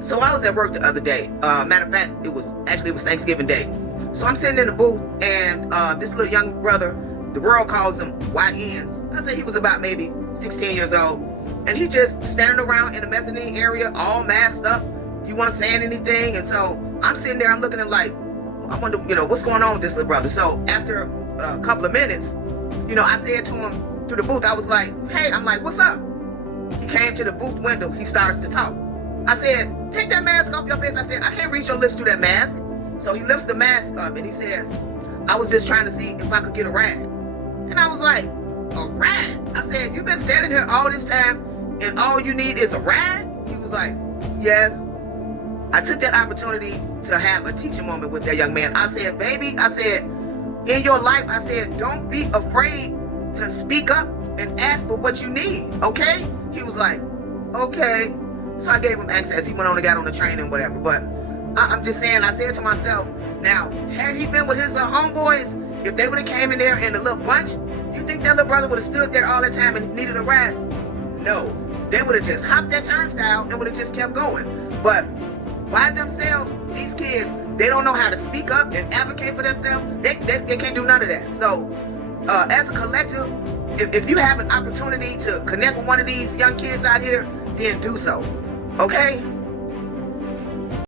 So I was at work the other day. Matter of fact, it was Thanksgiving Day. So I'm sitting in the booth, and this little young brother, the world calls him YNs. I say he was about maybe 16 years old, and he just standing around in the mezzanine area, all masked up. He wasn't saying anything, and so I'm sitting there, I'm looking at him like, I wonder, what's going on with this little brother. So after a couple of minutes, I said to him through the booth, I was like, hey, I'm like, what's up? He came to the booth window. He starts to talk. I said, take that mask off your face. I said, I can't reach your lips through that mask. So he lifts the mask up and he says, I was just trying to see if I could get a ride. And I was like, a ride? I said, you've been standing here all this time and all you need is a ride? He was like, yes. I took that opportunity to have a teaching moment with that young man. I said, baby, I said, in your life, I said, don't be afraid to speak up and ask for what you need, okay? He was like, okay. So I gave him access. He went on and got on the train and whatever. But I'm just saying, I said to myself, now, had he been with his homeboys, if they would have came in there in a little bunch, you think that little brother would have stood there all the time and needed a ride? No. They would have just hopped that turnstile and would have just kept going. But by themselves, these kids, they don't know how to speak up and advocate for themselves. They can't do none of that. So as a collective, if you have an opportunity to connect with one of these young kids out here, then do so. Okay?